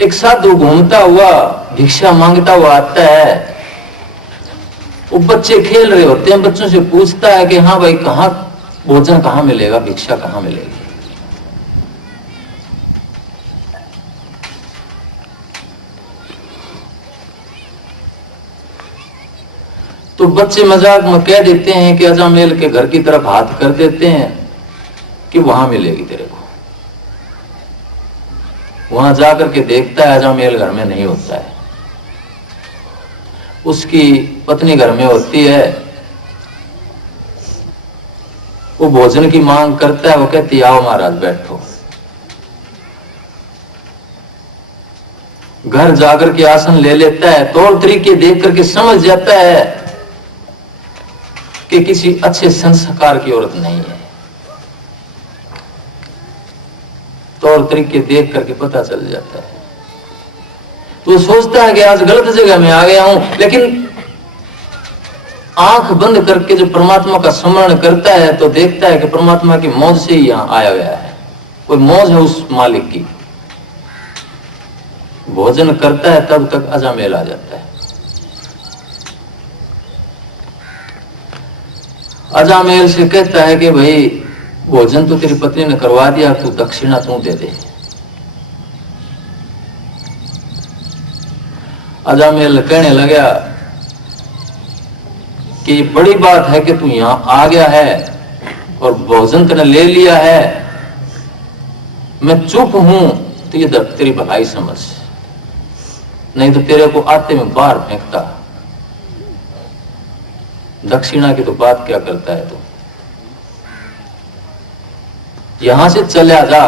एक साधु घूमता हुआ भिक्षा मांगता हुआ आता है। वो बच्चे खेल रहे होते हैं, बच्चों से पूछता है कि हाँ भाई कहाँ भोजन कहाँ मिलेगा, भिक्षा कहाँ मिलेगी। तो बच्चे मजाक में कह देते हैं कि अजामेल के घर की तरफ हाथ कर देते हैं कि वहां मिलेगी तेरे को। वहां जाकर के देखता है अजामेल घर में नहीं होता है। उसकी पत्नी घर में होती है। वो भोजन की मांग करता है। वो कहती आओ महाराज बैठो। घर जाकर के आसन ले लेता है। तौर तरीके देख करके समझ जाता है कि किसी अच्छे संस्कार की औरत नहीं है। तौर तरीके देख करके पता चल जाता है। तो सोचता है कि आज गलत जगह में आ गया हूं, लेकिन आंख बंद करके जो परमात्मा का स्मरण करता है तो देखता है कि परमात्मा की मौज से ही यहां आया गया है। कोई मौज है उस मालिक की। भोजन करता है तब तक अजामेल आ जाता है। अजामेल से कहता है कि भाई भोजन तो तेरी पत्नी ने करवा दिया, तू दक्षिणा तू दे दे। अजामेल कहने लगा कि बड़ी बात है कि तू यहां आ गया है और भोजन तूने ले लिया है। मैं चुप हूं तो ये तेरी भलाई समझ, नहीं तो तेरे को आते में बाहर फेंकता। दक्षिणा की तो बात क्या करता है तू, यहां से चला जा।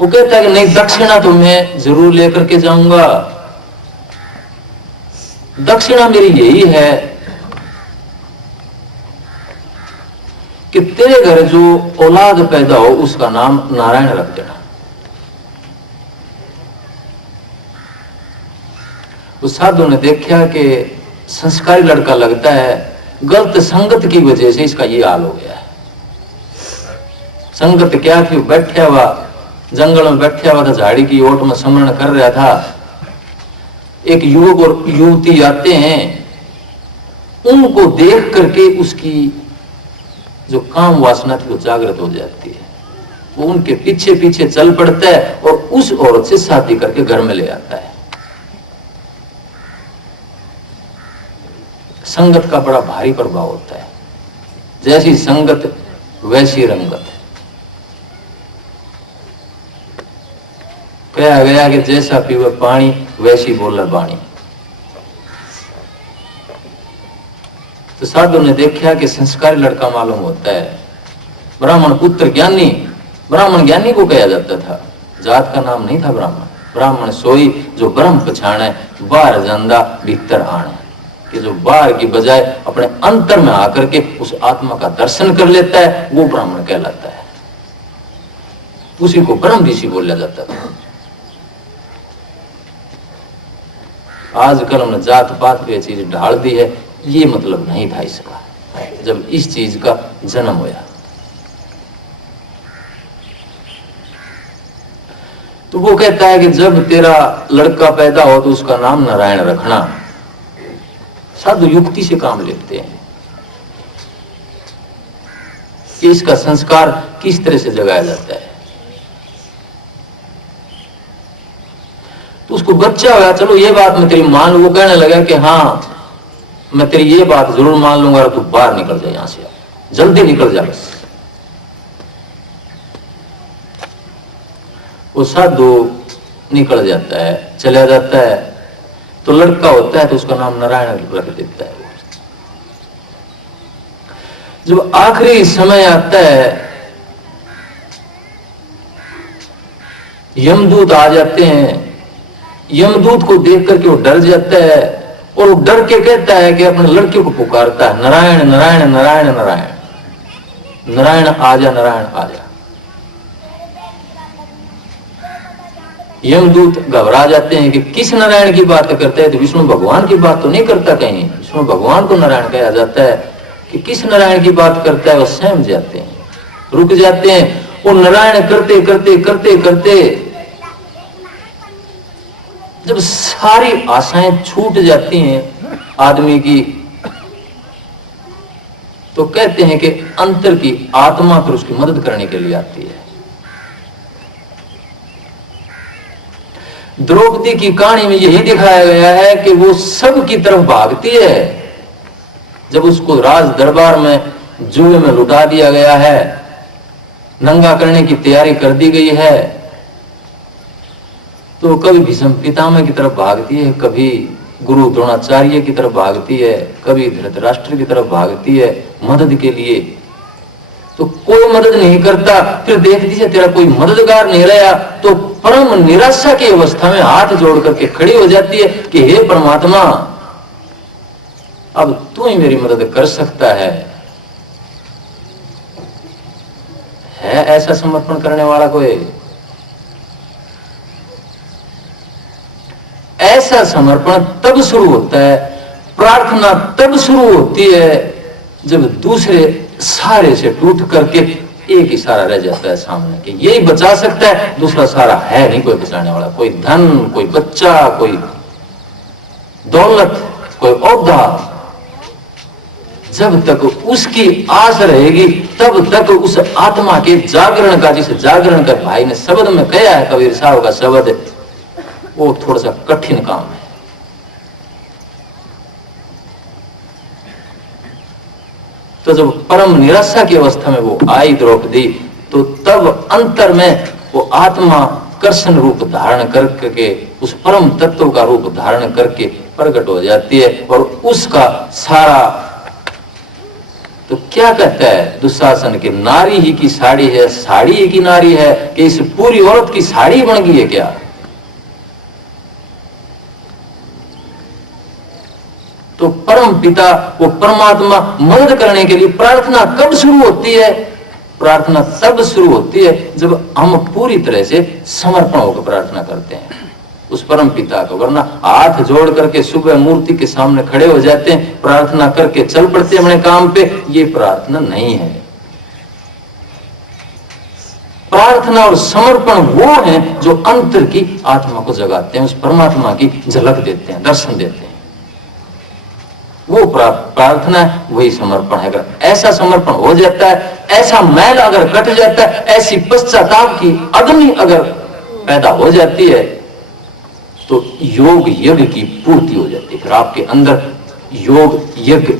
वो कहता है कि नहीं, दक्षिणा तो मैं जरूर लेकर के जाऊंगा। दक्षिणा मेरी यही है कि तेरे घर जो औलाद पैदा हो उसका नाम नारायण रख देना। उस साधु ने देखा कि संस्कारी लड़का लगता है, गलत संगत की वजह से इसका ये हाल हो गया है। संगत क्या थी, बैठा हुआ जंगल में बैठा हुआ था, झाड़ी की ओट में स्मरण कर रहा था। एक युवक और युवती आते हैं, उनको देख करके उसकी जो काम वासना थी वो जागृत हो जाती है। वो उनके पीछे पीछे चल पड़ता है और उस औरत से शादी करके घर में ले आता है। संगत का बड़ा भारी प्रभाव होता है। जैसी संगत वैसी रंगत। कहा गया कि जैसा पीवे पानी वैसी बोले बाणी। तो साधु ने देखा कि संस्कारी लड़का मालूम होता है। ब्राह्मण पुत्र ज्ञानी, ब्राह्मण ज्ञानी को कहा जाता था। जात का नाम नहीं था ब्राह्मण। ब्राह्मण सोई जो ब्रह्म पछाणे, बाहर जंदा भीतर आने, कि जो बाहर की बजाय अपने अंतर में आकर के उस आत्मा का दर्शन कर लेता है, वो ब्राह्मण कहलाता है। उसी को ब्रह्म ऋषि बोला जाता था। आजकल हमने जात पात पे चीज ढाल दी है, ये मतलब नहीं था इसका। जब इस चीज का जन्म हुआ तो वो कहता है कि जब तेरा लड़का पैदा हो तो उसका नाम नारायण रखना। साधु युक्ति से काम लेते हैं कि इसका संस्कार किस तरह से जगाया जाता है। तो उसको बच्चा हुआ, चलो ये बात मैं तेरी मान लूं। वो कहने लगा कि हाँ मैं तेरी ये बात जरूर मान लूंगा, तू बाहर निकल जा, यहां से जल्दी निकल जा बस। वो साधु निकल जाता है, चला जाता है। तो लड़का होता है तो उसका नाम नारायण रख देता है। जब आखिरी समय आता है, यमदूत आ जाते हैं। यमदूत को देख करके वो डर जाता है और वो डर के कहता है कि अपने लड़के को पुकारता है, नारायण नारायण नारायण नारायण, नारायण आजा, नारायण आजा। यमदूत घबरा जाते हैं कि किस नारायण की बात करते हैं। तो विष्णु भगवान की बात तो नहीं करता कहीं। विष्णु भगवान को नारायण कहा जाता है कि किस नारायण की बात करता है। वो सहम जाते हैं, रुक जाते हैं। वो नारायण करते करते करते करते जब सारी आशाएं छूट जाती हैं आदमी की, तो कहते हैं कि अंतर की आत्मा फिर उसकी मदद करने के लिए आती है। द्रौपदी की कहानी में यही दिखाया गया है कि वो सब की तरफ भागती है। जब उसको राज दरबार में जुए में लुटा दिया गया है, नंगा करने की तैयारी कर दी गई है, तो कभी भीष्म पितामह की तरफ भागती है, कभी गुरु द्रोणाचार्य की तरफ भागती है, कभी धृतराष्ट्र की तरफ भागती है मदद के लिए। तो कोई मदद नहीं करता, फिर देख दीजिए तेरा कोई मददगार नहीं रहा, तो परम निराशा की अवस्था में हाथ जोड़ करके खड़ी हो जाती है कि हे परमात्मा, अब तू ही मेरी मदद कर सकता है ऐसा समर्पण करने वाला कोई? ऐसा समर्पण तब शुरू होता है, प्रार्थना तब शुरू होती है जब दूसरे सारे से टूट करके एक ही सारा रह जाता है सामने के, यही बचा सकता है, दूसरा सारा है नहीं कोई बचाने वाला। कोई धन, कोई बच्चा, कोई दौलत, कोई ओहदा, जब तक उसकी आस रहेगी तब तक उस आत्मा के जागरण का, जिसे जागरण का भाई ने शब्द में कहा है, कबीर साहब का शब्द, वो थोड़ा सा कठिन काम है। तो जब परम निराशा की अवस्था में वो आई द्रौपदी, तो तब अंतर में वो आत्मा कृष्ण रूप धारण करके, उस परम तत्व का रूप धारण करके प्रकट हो जाती है, और उसका सारा, तो क्या कहता है दुशासन के, नारी ही की साड़ी है, साड़ी ही की नारी है, कि इस पूरी औरत की साड़ी बन गई है क्या? तो परम पिता, वो परमात्मा मदद करने के लिए प्रार्थना कब शुरू होती है? प्रार्थना तब शुरू होती है जब हम पूरी तरह से समर्पण होकर प्रार्थना करते हैं उस परम पिता को। वरना हाथ जोड़ करके सुबह मूर्ति के सामने खड़े हो जाते हैं, प्रार्थना करके चल पड़ते हैं अपने काम पे, ये प्रार्थना नहीं है। प्रार्थना और समर्पण वो है जो अंतर की आत्मा को जगाते हैं, उस परमात्मा की झलक देते हैं, दर्शन देते हैं। वो प्रार्थना है, वही समर्पण है। अगर ऐसा समर्पण हो जाता है, ऐसा मैल अगर कट जाता है, ऐसी पश्चाताप की अग्नि अगर पैदा हो जाती है, तो योग यज्ञ की पूर्ति हो जाती है। फिर आपके अंदर योग यज्ञ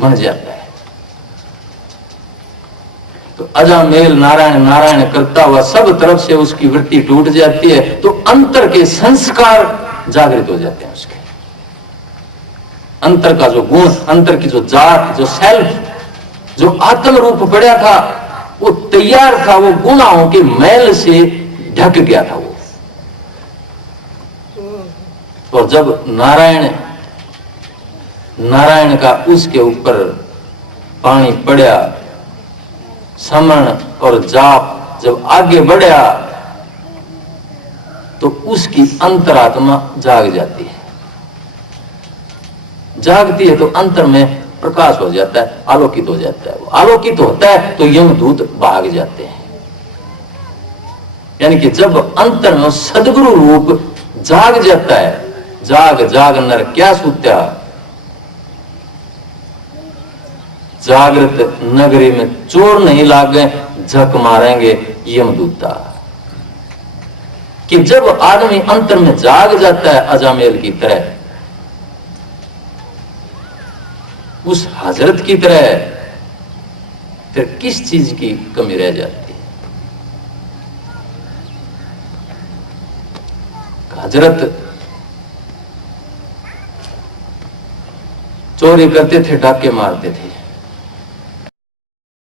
बन जाता है। तो अजामेल नारायण नारायण करता हुआ सब तरफ से उसकी वृत्ति टूट जाती है, तो अंतर के संस्कार जागृत हो जाते हैं। उसके अंतर का जो गुण, अंतर की जो जात, जो सेल्फ, जो आत्म रूप पड़ा था, वो तैयार था, वो गुनाहों के मैल से ढक गया था वो। और जब नारायण का उसके ऊपर पानी पड़ा, समरण और जाप जब आगे बढ़ा, तो उसकी अंतरात्मा जाग जाती है। जागती है तो अंतर में प्रकाश हो जाता है, आलोकित हो जाता है। वो आलोकित होता है तो यमदूत भाग जाते हैं। यानी कि जब अंतर में सदगुरु रूप जाग जाता है, जाग जाग नर क्या सूत्या, जागृत नगरी में चोर नहीं लागे, झक मारेंगे यमदूता। कि जब आदमी अंतर में जाग जाता है अजामेल की तरह, उस हजरत की तरह, फिर किस चीज की कमी रह जाती है? हजरत चोरी करते थे, डाके मारते थे,